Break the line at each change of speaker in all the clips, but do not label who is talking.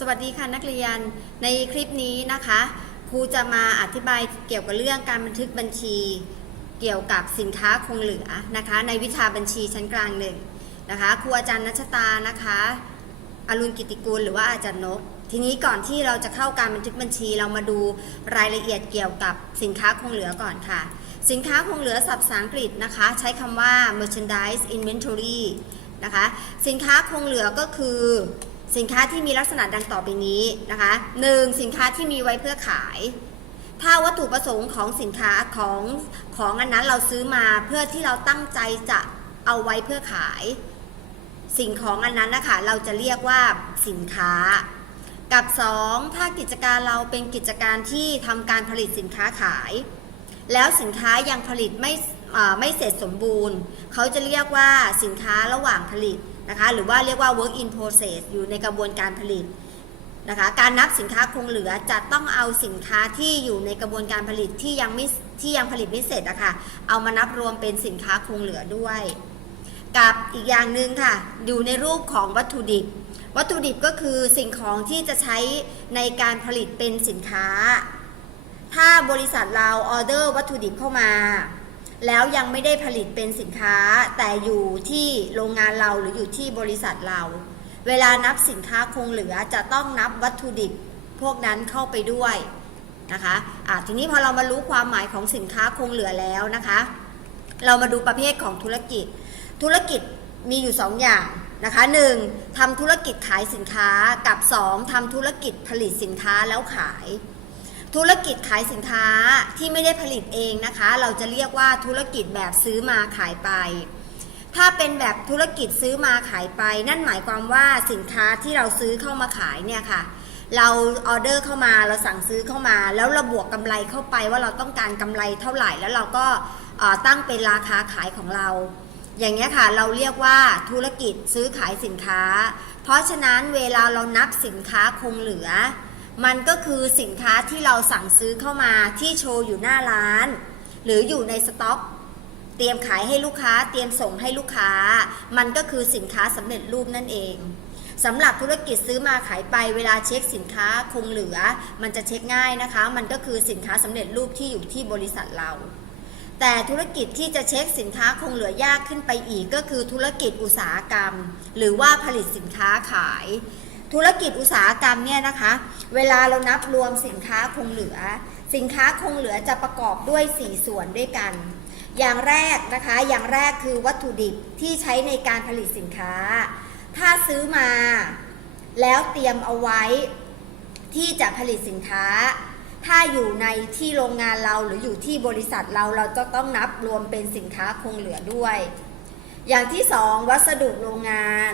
สวัสดีค่ะนักเรียนในคลิปนี้นะคะครูจะมาอธิบายเกี่ยวกับเรื่องการบันทึกบัญชี เกี่ยวกับสินค้าคงเหลือนะคะ ในวิชาบัญชีชั้นกลางหนึ่งนะคะครูอาจารย์นัชตานะคะอรุณกิติกุลหรือว่าอาจารย์นก ทีนี้ก่อนที่เราจะเข้าการบันทึกบัญชีเรามาดูรายละเอียดเกี่ยวกับสินค้าคงเหลือก่อนค่ะ สินค้าคงเหลือศัพท์ภาษาอังกฤษนะคะ ใช้คำว่า merchandise inventory นะคะ สินค้าคงเหลือก็คือ สินค้าที่มีลักษณะดังต่อไปนี้นะคะ 1. สินค้าที่มีไว้เพื่อขาย ถ้าวัตถุประสงค์ของสินค้าของของอันนั้นเราซื้อมาเพื่อที่เราตั้งใจจะเอาไว้เพื่อขาย สิ่งของอันนั้นนะคะเราจะเรียกว่าสินค้า กับ 2. ถ้ากิจการเราเป็นกิจการที่ทำการผลิตสินค้าขาย แล้วสินค้ายังผลิตไม่ไม่เสร็จสมบูรณ์ เขาจะเรียกว่าสินค้าระหว่างผลิต นะคะหรือว่าเรียกว่า work in process อยู่ในกระบวนการผลิตนะคะการนับสินค้าคงเหลือจะต้องเอาสินค้าที่อยู่ในกระบวนการผลิตที่ยังไม่ที่ยังผลิตไม่เสร็จอะคะ่ะเอามานับรวมเป็นสินค้าคงเหลือด้วย กับอีกอย่างหนึ่งค่ะอยู่ในรูปของวัตถุดิบ วัตถุดิบก็คือสิ่งของที่จะใช้ในการผลิตเป็นสินค้า ถ้าบริษัทเราออเดอร์วัตถุดิบเข้ามา แล้วยังไม่ได้ผลิตเป็นสินค้า แต่อยู่ที่โรงงานเราหรืออยู่ที่บริษัทเรา เวลานับสินค้าคงเหลือจะต้องนับวัตถุดิบพวกนั้นเข้าไปด้วยนะคะะทีนี้พอเรามารู้ความหมายของสินค้าคงเหลือแล้วนะคะ เรามาดูประเภทของธุรกิจ ธุรกิจมีอยู่ 2 อย่างนะคะ 1. ทำธุรกิจขายสินค้ากับ 2. ทำธุรกิจผลิตสินค้าแล้วขาย ธุรกิจขายสินค้าที่ไม่ได้ผลิตเองนะคะ เราจะเรียกว่าธุรกิจแบบซื้อมาขายไป ถ้าเป็นแบบธุรกิจซื้อมาขายไป นั่นหมายความว่าสินค้าที่เราซื้อเข้ามาขายเนี่ยค่ะ เราออเดอร์เข้ามาเราสั่งซื้อเข้ามา แล้วเราบวกกำไรเข้าไปว่าเราต้องการกำไรเท่าไหร่ แล้วเราก็ตั้งเป็นราคาขายของเรา อย่างเงี้ยค่ะเราเรียกว่าธุรกิจซื้อขายสินค้า เพราะฉะนั้นเวลาเรานับสินค้าคงเหลือ มันก็คือสินค้าที่เราสั่งซื้อเข้ามาที่โชว์อยู่หน้าร้าน หรืออยู่ในสต็อก เตรียมขายให้ลูกค้า เตรียมส่งให้ลูกค้า มันก็คือสินค้าสำเร็จรูปนั่นเองสำหรับธุรกิจซื้อมาขายไปเวลาเช็คสินค้าคงเหลือ มันจะเช็คง่ายนะคะ มันก็คือสินค้าสำเร็จรูปที่อยู่ที่บริษัทเรา แต่ธุรกิจที่จะเช็คสินค้าคงเหลือยากขึ้นไปอีก ก็คือธุรกิจอุตสาหกรรม หรือว่าผลิตสินค้าขาย ธุรกิจอุตสาหกรรมเนี่ยนะคะ เวลาเรานับรวมสินค้าคงเหลือ สินค้าคงเหลือจะประกอบด้วย 4 ส่วนด้วยกัน อย่างแรกนะคะ อย่างแรกคือวัตถุดิบที่ใช้ในการผลิตสินค้า ถ้าซื้อมาแล้วเตรียมเอาไว้ที่จะผลิตสินค้า ถ้าอยู่ในที่โรงงานเราหรืออยู่ที่บริษัทเราเราจะต้องนับรวมเป็นสินค้าคงเหลือด้วย อย่างที่สองวัสดุโรงงาน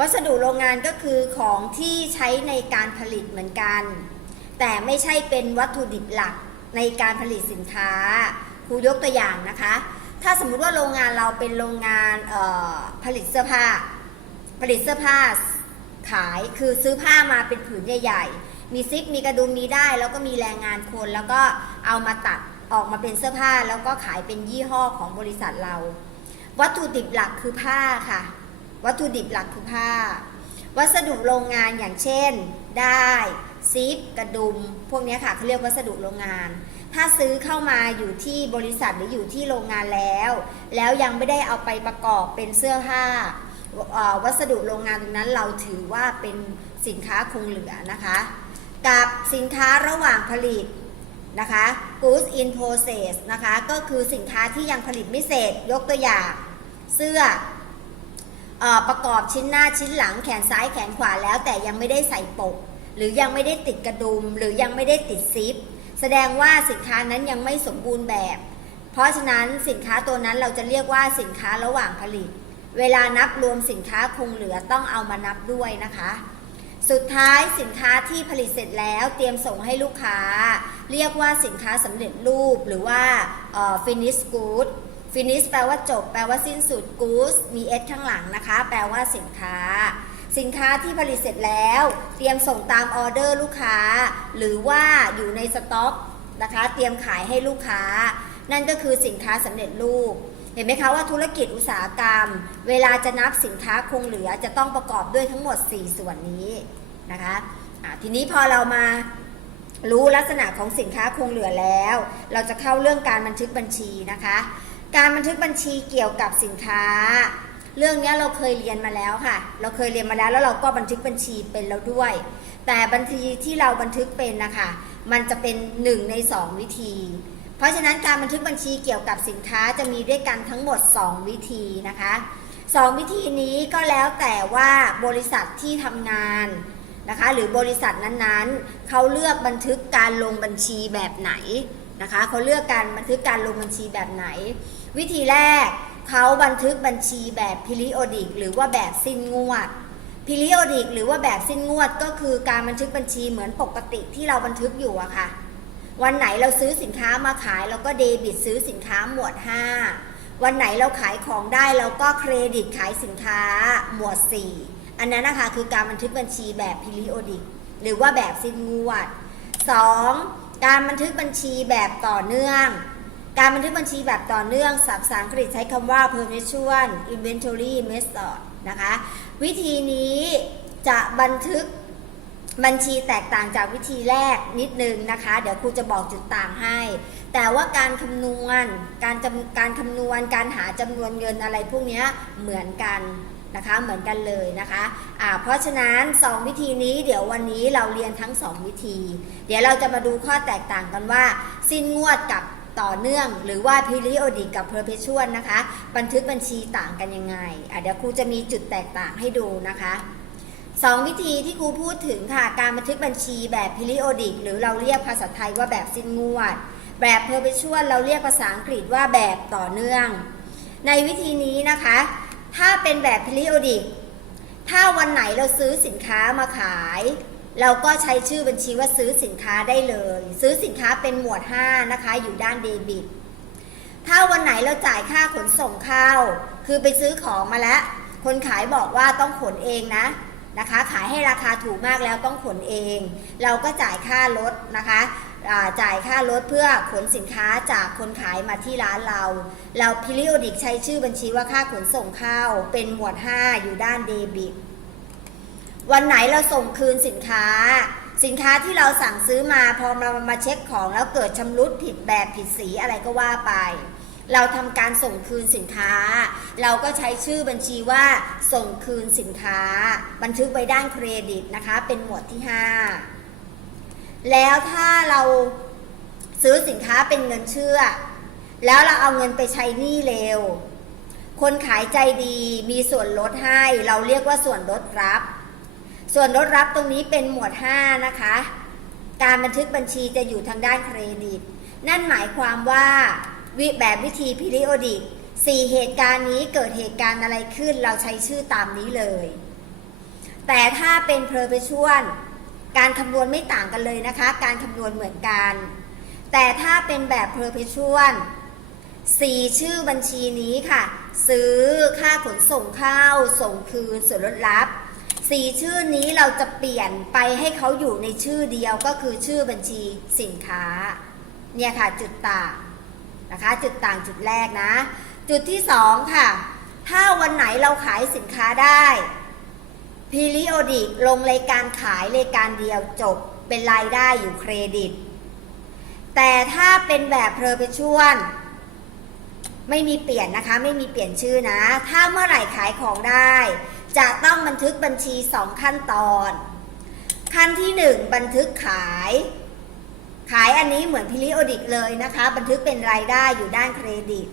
วัสดุโรงงานก็คือของที่ใช้ในการผลิตเหมือนกัน แต่ไม่ใช่เป็นวัตถุดิบหลักในการผลิตสินค้าครูยกตัวอย่างนะคะ ถ้าสมมุติว่าโรงงานเราเป็นโรงงานผลิตเสื้อผ้า ผลิตเสื้อผ้าขายคือซื้อผ้ามาเป็นผืนใหญ่ ๆ มีซิปมีกระดุมมีได้ แล้วก็มีแรงงานคน แล้วก็เอามาตัดออกมาเป็นเสื้อผ้า แล้วก็ขายเป็นยี่ห้อของบริษัทเรา วัตถุดิบหลักคือผ้าค่ะ วัตถุดิบหลักคือผ้า วัสดุโรงงานอย่างเช่น ได้ซิปกระดุม พวกนี้ค่ะเขาเรียกวัสดุโรงงาน ถ้าซื้อเข้ามาอยู่ที่บริษัทหรืออยู่ที่โรงงานแล้ว แล้วยังไม่ได้เอาไปประกอบเป็นเสื้อผ้า วัสดุโรงงานตรงนั้นเราถือว่าเป็นสินค้าคงเหลือนะคะ กับสินค้าระหว่างผลิตนะคะ goods in process นะคะ ก็คือสินค้าที่ยังผลิตไม่เสร็จ ยกตัวอย่าง เสื้อ ประกอบชิ้นหน้าชิ้นหลังแขนซ้ายแขนขวาแล้ว แต่ยังไม่ได้ใส่ปก หรือยังไม่ได้ติดกระดุม หรือยังไม่ได้ติดซิป แสดงว่าสินค้านั้นยังไม่สมบูรณ์แบบ เพราะฉะนั้นสินค้าตัวนั้นเราจะเรียกว่าสินค้าระหว่างผลิต เวลานับรวมสินค้าคงเหลือต้องเอามานับด้วยนะคะ สุดท้ายสินค้าที่ผลิตเสร็จแล้วเตรียมส่งให้ลูกค้า เรียกว่าสินค้าสำเร็จรูปหรือว่า finish good finish แปลว่าจบ แปลว่าสิ้นสุด goods มี s ข้างหลังนะคะ แปลว่าสินค้า สินค้าที่ผลิตเสร็จแล้ว เตรียมส่งตามออเดอร์ลูกค้า หรือว่าอยู่ในสต็อกนะคะ เตรียมขายให้ลูกค้า นั่นก็คือสินค้าสำเร็จรูปเห็นไหมคะว่าธุรกิจอุตสาหกรรม เวลาจะนับสินค้าคงเหลือจะต้องประกอบด้วยทั้งหมด 4 ส่วนนี้นะคะะทีนี้พอเรามารู้ลักษณะของสินค้าคงเหลือแล้ว เราจะเข้าเรื่องการบันทึกบัญชีนะคะ การบันทึกบัญชีเกี่ยวกับสินค้า เรื่องนี้เราเคยเรียนมาแล้วค่ะ เราเคยเรียนมาแล้วแล้วเราก็บันทึกบัญชีเป็นแล้วด้วย แต่บัญชีที่เราบันทึกเป็นนะคะมันจะเป็นหนึ่งในสองวิธี เพราะฉะนั้นการบันทึกบัญชีเกี่ยวกับสินค้าจะมีด้วยกันทั้งหมด 2 วิธีนะคะสองวิธีนี้ก็แล้วแต่ว่าบริษัทที่ทำงานนะคะหรือบริษัทนั้นๆ เขาเลือกบันทึกการลงบัญชีแบบไหนนะคะเขาเลือกการบันทึกการลงบัญชีแบบไหน วิธีแรกเขาบันทึกบัญชีแบบพิริโอดิกหรือว่าแบบสิ้นงวดพิริโอดิกหรือว่าแบบสิ้นงวดก็คือการบันทึกบัญชีเหมือนปกติที่เราบันทึกอยู่อะค่ะ วันไหนเราซื้อสินค้ามาขายเราก็เดบิตซื้อสินค้าหมวด 5 วันไหนเราขายของได้เราก็เครดิตขายสินค้าหมวด 4 อันนั้นนะคะคือการบันทึกบัญชีแบบพิริโอดิกหรือว่าแบบสิ้นงวด 2. การบันทึกบัญชีแบบต่อเนื่อง การบันทึกบัญชีแบบต่อเนื่องศัพท์ภาษาอังกฤษใช้คำว่า perpetual inventory method นะคะ วิธีนี้จะบันทึกบัญชีแตกต่างจากวิธีแรกนิดนึงนะคะ เดี๋ยวครูจะบอกจุดต่างให้ แต่ว่าการคำนวณ การจำการคำนวณ การหาจำนวนเงินอะไรพวกนี้เหมือนกันนะคะเหมือนกันเลยนะคะอ่าเพราะฉะนั้น 2 วิธีนี้เดี๋ยววันนี้เราเรียนทั้ง 2 วิธี เดี๋ยวเราจะมาดูข้อแตกต่างกันว่า สิ้นงวดกับ ต่อเนื่อง หรือว่า periodic กับ perpetual นะคะ บันทึกบัญชีต่างกันยังไงอะเดี๋ยวครูจะมีจุดแตกต่างให้ดูนะคะสองวิธีที่ครูพูดถึงค่ะ การบันทึกบัญชีแบบ periodic หรือเราเรียกภาษาไทยว่าแบบสิ้นงวด แบบ perpetual เราเรียกภาษาอังกฤษว่าแบบต่อเนื่อง ในวิธีนี้นะคะ ถ้าเป็นแบบ periodic ถ้าวันไหนเราซื้อสินค้ามาขาย เราก็ใช้ชื่อบัญชีว่าซื้อสินค้าได้เลย ซื้อสินค้าเป็นหมวด 5 นะคะ อยู่ด้านเดบิต ถ้าวันไหนเราจ่ายค่าขนส่งเข้าคือไปซื้อของมาแล้ว คนขายบอกว่าต้องขนเองนะนะคะ ขายให้ราคาถูกมากแล้วต้องขนเอง เราก็จ่ายค่ารถนะคะจ่ายค่ารถเพื่อขนสินค้าจากคนขายมาที่ร้านเรา เราพิริโอดิกใช้ชื่อบัญชีว่าค่าขนส่งเข้าเป็นหมวด 5 อยู่ด้านเดบิต วันไหนเราส่งคืนสินค้า สินค้าที่เราสั่งซื้อมาพอมามาเช็คของแล้วเกิดชำรุดผิดแบบผิดสีอะไรก็ว่าไป เราทำการส่งคืนสินค้า เราก็ใช้ชื่อบัญชีว่าส่งคืนสินค้า บันทึกไว้ด้านเครดิตนะคะ เป็นหมวดที่ 5 แล้วถ้าเราซื้อสินค้าเป็นเงินเชื่อ แล้วเราเอาเงินไปใช้หนี้เร็ว คนขายใจดีมีส่วนลดให้ เราเรียกว่าส่วนลดรับ ส่วนลดรับตรงนี้เป็นหมวด 5 นะคะ การบันทึกบัญชีจะอยู่ทางด้านเครดิต นั่นหมายความว่าวิแบบวิธีพิริโอดิกสี่เหตุการณ์นี้เกิดเหตุการณ์อะไรขึ้นเราใช้ชื่อตามนี้เลย แต่ถ้าเป็นเพอร์เพชวลการคำนวณไม่ต่างกันเลยนะคะ การคำนวณเหมือนกัน แต่ถ้าเป็นแบบเพอร์เพชวลสี่ชื่อบัญชีนี้ค่ะ ซื้อค่าขนส่งเข้า ส่งคืนส่วนลดรับ สี่ชื่อนี้เราจะเปลี่ยนไปให้เขาอยู่ในชื่อเดียวก็คือชื่อบัญชีสินค้า เนี่ยค่ะจุดต่างนะคะ จุดต่างจุดแรกนะ จุดที่สองค่ะ ถ้าวันไหนเราขายสินค้าได้พีริโอดิกลงรายการขายรายการเดียวจบเป็นรายได้อยู่เครดิต แต่ถ้าเป็นแบบเพอร์เพชวลไม่มีเปลี่ยนนะคะ ไม่มีเปลี่ยนชื่อนะ ถ้าเมื่อไหร่ขายของได้ จะต้องบันทึกบัญชี 2 ขั้นตอน ขั้นที่ 1 บันทึกขาย ขายอันนี้เหมือนพิริโอดิกเลยนะคะ บันทึกเป็นรายได้อยู่ด้านเครดิต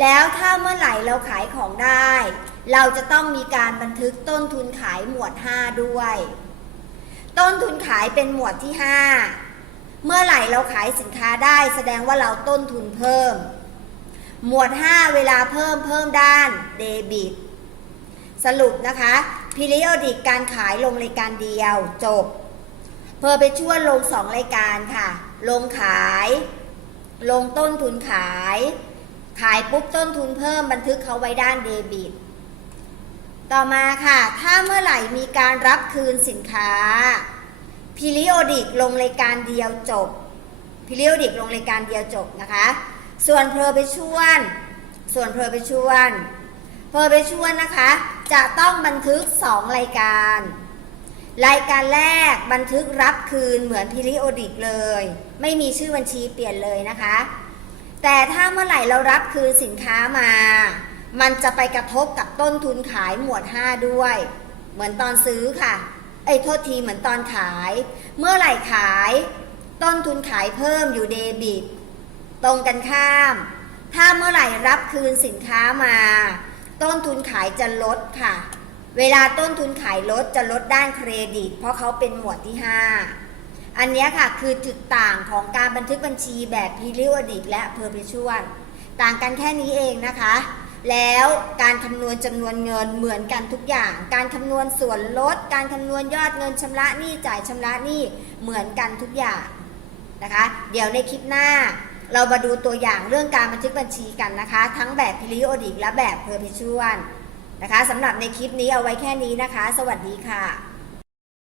แล้วถ้าเมื่อไหร่เราขายของได้ เราจะต้องมีการบันทึกต้นทุนขายหมวด 5 ด้วย ต้นทุนขายเป็นหมวดที่ 5 เมื่อไหร่เราขายสินค้าได้ แสดงว่าเราต้นทุนเพิ่ม หมวด 5 เวลาเพิ่มเพิ่มด้านเดบิต สรุปนะคะ periodic การขายลงรายการเดียวจบเพอไปช่วลง 2 รายการค่ะ ลงขาย ลงต้นทุนขาย ขายปุ๊บต้นทุนเพิ่มบันทึกเขาไว้ด้านเดบิต ต่อมาค่ะ ถ้าเมื่อไหร่มีการรับคืนสินค้า periodic ลงรายการเดียวจบ periodic ลงรายการเดียวจบนะคะ ส่วนเพอร์ไปชวลส่วนเพอร์เพอร์ไปชวลนะคะ จะต้องบันทึก 2 รายการ รายการแรกบันทึกรับคืนเหมือนพิริโอดิกเลย ไม่มีชื่อบัญชีเปลี่ยนเลยนะคะ แต่ถ้าเมื่อไหร่เรารับคืนสินค้ามา มันจะไปกระทบกับต้นทุนขายหมวด 5 ด้วย เหมือนตอนซื้อค่ะ เอ้ยโทษทีเหมือนตอนขาย เมื่อไหร่ขาย ต้นทุนขายเพิ่มอยู่เดบิต ตรงกันข้าม ถ้าเมื่อไหร่รับคืนสินค้ามา ต้นทุนขายจะลดค่ะ เวลาต้นทุนขายลดจะลดด้านเครดิต เพราะเขาเป็นหมวดที่ 5 อันนี้ค่ะคือจุดต่างของการบันทึกบัญชีแบบ periodic และ perpetual ต่างกันแค่นี้เองนะคะ แล้วการคำนวณจำนวนเงินเหมือนกันทุกอย่าง การคำนวณส่วนลด การคำนวณยอดเงินชำระหนี้จ่ายชำระหนี้เหมือนกันทุกอย่างนะคะ เดี๋ยวในคลิปหน้า เรามาดูตัวอย่างเรื่องการบันทึกบัญชีกันนะคะ ทั้งแบบพิริโอดิกและแบบเพอร์พิชวลนะคะสำหรับในคลิปนี้เอาไว้แค่นี้นะคะ สวัสดีค่ะ